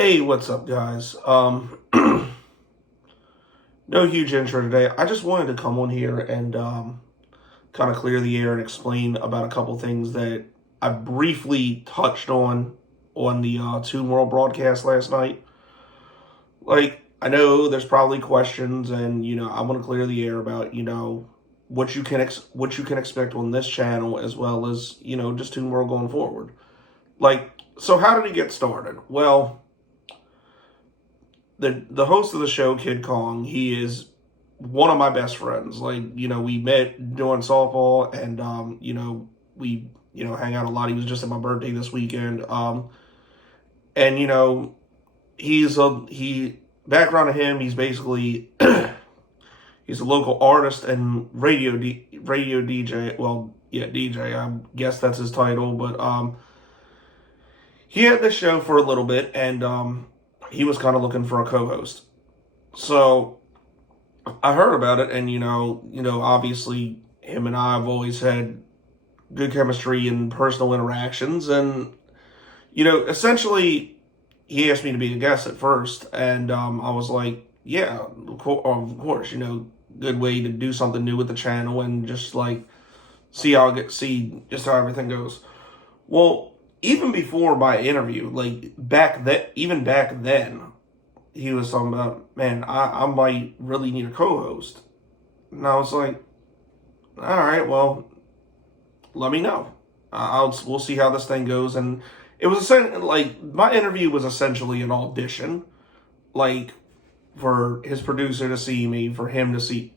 Hey, what's up, guys? No huge intro today. I just wanted to come on here and kind of clear the air and explain about a couple things that I briefly touched on the Toon World broadcast last night. Like, I know there's probably questions, and I want to clear the air about what you can expect on this channel as well as just Toon World going forward. Like, so how did it get started? Well, the host of the show, Kid Kong, he is one of my best friends. Like, we met doing softball, and we hang out a lot. He was just at my birthday this weekend. And he background of him, he's basically he's a local artist and radio DJ. Well, yeah, DJ. I guess that's his title, but he had this show for a little bit, and he was kind of looking for a co-host. So I heard about it, and obviously him and I have always had good chemistry and personal interactions, and essentially he asked me to be a guest at first, and I was like, yeah, of course, good way to do something new with the channel and just like see just how everything goes. Well, even before my interview, like even back then, he was talking about, man, I might really need a co-host. And I was like, all right, well, let me know. We'll see how this thing goes. And it was essentially like my interview was essentially an audition, like for his producer to see me, for him to see,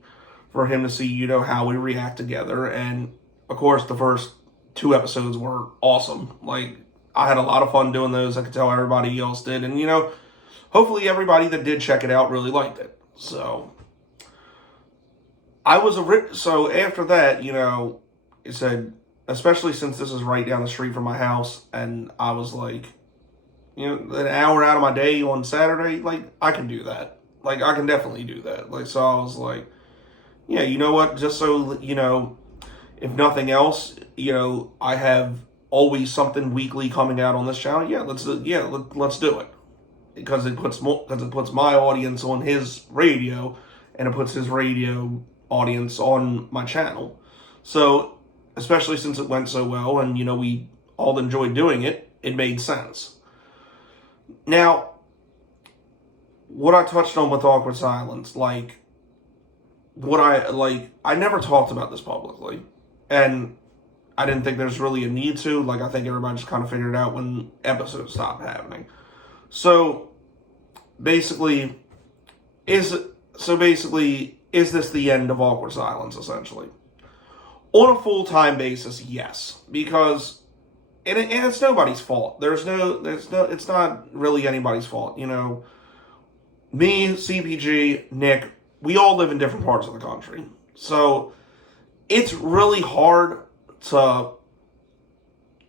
how we react together. And of course, the first two episodes were awesome. Like, I had a lot of fun doing those. I could tell everybody else did. And, hopefully everybody that did check it out really liked it. So, so after that, it said, especially since this is right down the street from my house, and I was like, an hour out of my day on Saturday, like, I can do that. Like, I can definitely do that. Like, so I was like, yeah, you know what? Just so, if nothing else, I have always something weekly coming out on this channel. Yeah, let's do it because it puts my audience on his radio, and it puts his radio audience on my channel. So, especially since it went so well, and we all enjoyed doing it, it made sense. Now, what I touched on with Awkward Silence, like I never talked about this publicly. And I didn't think there's really a need to. Like, I think everybody just kind of figured it out when episodes stopped happening. So basically, is this the end of Awkward Silence, essentially? On a full-time basis, yes. Because, and it's nobody's fault. It's not really anybody's fault. Me, CPG, Nick, we all live in different parts of the country. So it's really hard to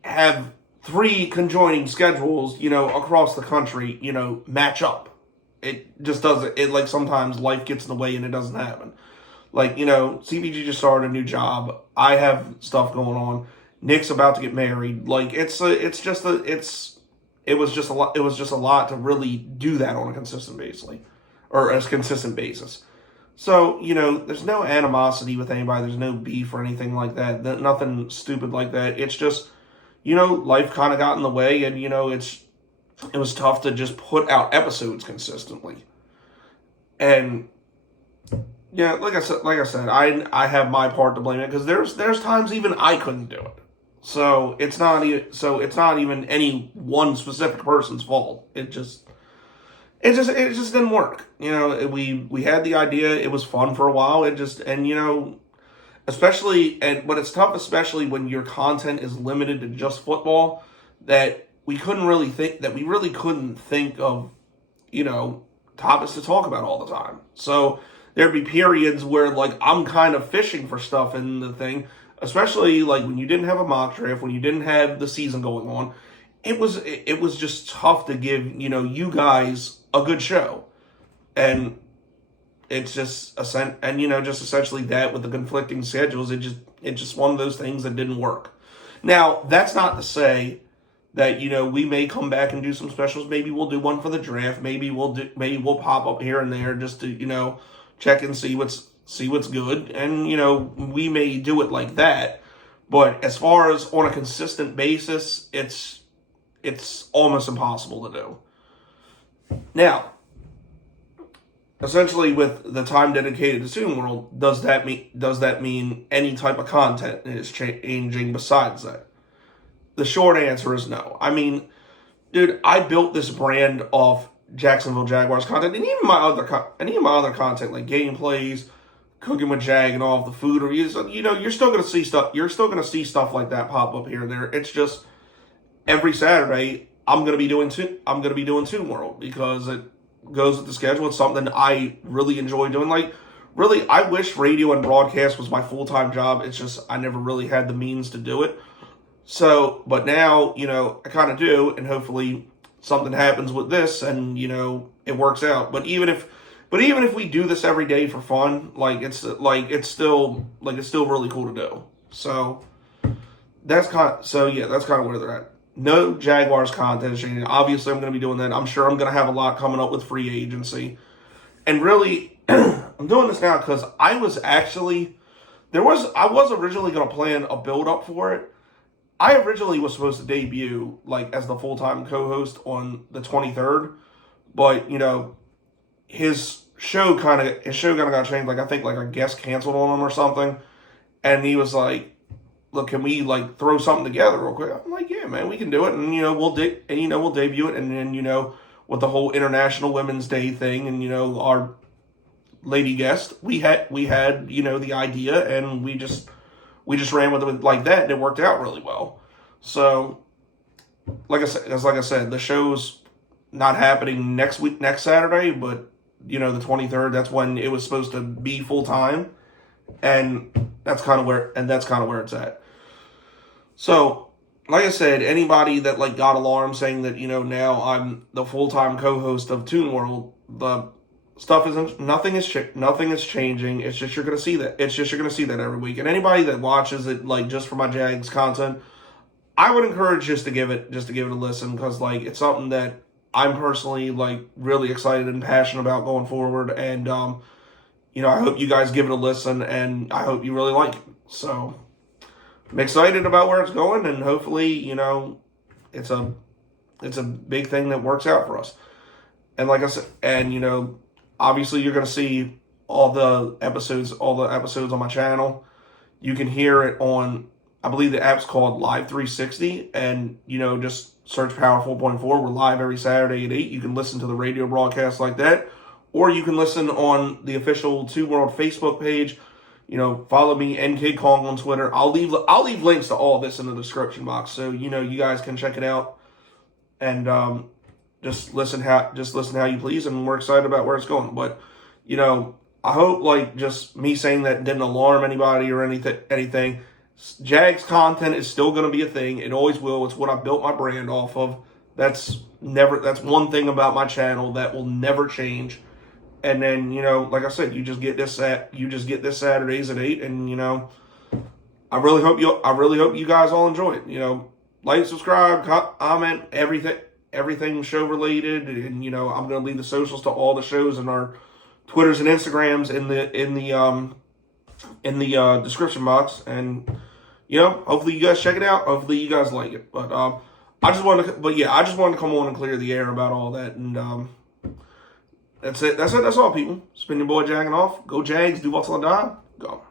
have three conjoining schedules, across the country, match up. It just doesn't. It, like, sometimes life gets in the way and it doesn't happen. Like, CPG just started a new job. I have stuff going on. Nick's about to get married. Like, it was just a lot to really do that on a consistent basis. So, there's no animosity with anybody. There's no beef or anything like that. Nothing stupid like that. It's just, life kind of got in the way, and, it was tough to just put out episodes consistently. And, yeah, like I said, I have my part to blame it, because there's times even I couldn't do it. So it's not even any one specific person's fault. It just didn't work. We had the idea. It was fun for a while. But it's tough, especially when your content is limited to just football, that we really couldn't think of, topics to talk about all the time. So there'd be periods where, like, I'm kind of fishing for stuff in the thing, especially like when you didn't have a mock draft, when you didn't have the season going on. It was just tough to give, you guys a good show. And it's just just essentially that, with the conflicting schedules, it's just one of those things that didn't work. Now, that's not to say that, you know, we may come back and do some specials. Maybe we'll do one for the draft. Maybe we'll pop up here and there just to, you know, check and see what's good. And, you know, we may do it like that. But as far as on a consistent basis, it's almost impossible to do. Now, essentially, with the time dedicated to Toon World, does that mean any type of content is changing besides that? The short answer is no. I mean, dude, I built this brand off Jacksonville Jaguars content, and even my other content like gameplays, cooking with Jag, and all of the food reviews. You know, you're still gonna see stuff. You're still gonna see stuff like that pop up here and there. It's just every Saturday I'm gonna be doing Toon World because it goes with the schedule. It's something I really enjoy doing. Like, really, I wish radio and broadcast was my full-time job. It's just I never really had the means to do it. So, but now, you know, I kind of do, and hopefully something happens with this, and, you know, it works out. But even if we do this every day for fun, it's still really cool to do. So that's kind of where they're at. No Jaguars content is changing. Obviously, I'm going to be doing that. I'm sure I'm going to have a lot coming up with free agency. And really, I'm doing this now because I was originally going to plan a build up for it. I originally was supposed to debut as the full-time co-host on the 23rd, but, you know, his show kind of got changed. I think a guest canceled on him or something, and he was like, "Look, can we throw something together real quick?" I'm like, "Yeah, man, we can do it." And, you know, we'll debut it, and then, you know, with the whole International Women's Day thing, and, you know, our lady guest, we had you know, the idea, and we just ran with it like that, and it worked out really well. So, like I said, the show's not happening next Saturday, but, you know, the 23rd, that's when it was supposed to be full time, and that's kind of where it's at. So, like I said, anybody that got alarmed saying that, you know, now I'm the full-time co-host of Toon World, the stuff nothing is changing. It's just you're gonna see that. Every week. And anybody that watches it just for my Jags content, I would encourage just to give it a listen, because it's something that I'm personally really excited and passionate about going forward. And you know, I hope you guys give it a listen, and I hope you really like it. So I'm excited about where it's going, and hopefully, you know, it's a big thing that works out for us. And like I said, and, you know, obviously you're going to see all the episodes on my channel. You can hear it on, I believe the app's called Live 360, and, you know, just search Power 4.4. We're live every Saturday at 8. You can listen to the radio broadcast like that, or you can listen on the official Toon World Facebook page. You know, follow me, NK Kong, on Twitter. I'll leave links to all this in the description box, so, you know, you guys can check it out, and just listen how you please, and we're excited about where it's going. But, you know, I hope just me saying that didn't alarm anybody or anything. Jags content is still going to be a thing. It always will. It's what I built my brand off of. That's one thing about my channel that will never change. And then, you know, like I said, you just get this Saturdays at 8, and, you know, I really hope you guys all enjoy it. You know, like, subscribe, comment, everything show related, and, you know, I'm going to leave the socials to all the shows and our Twitters and Instagrams in the description box. And, you know, hopefully you guys check it out. Hopefully you guys like it. But I just wanted to come on and clear the air about all that. And that's it. That's all, people. It's been your boy Jagging Off. Go Jags. Do what's on die. Go.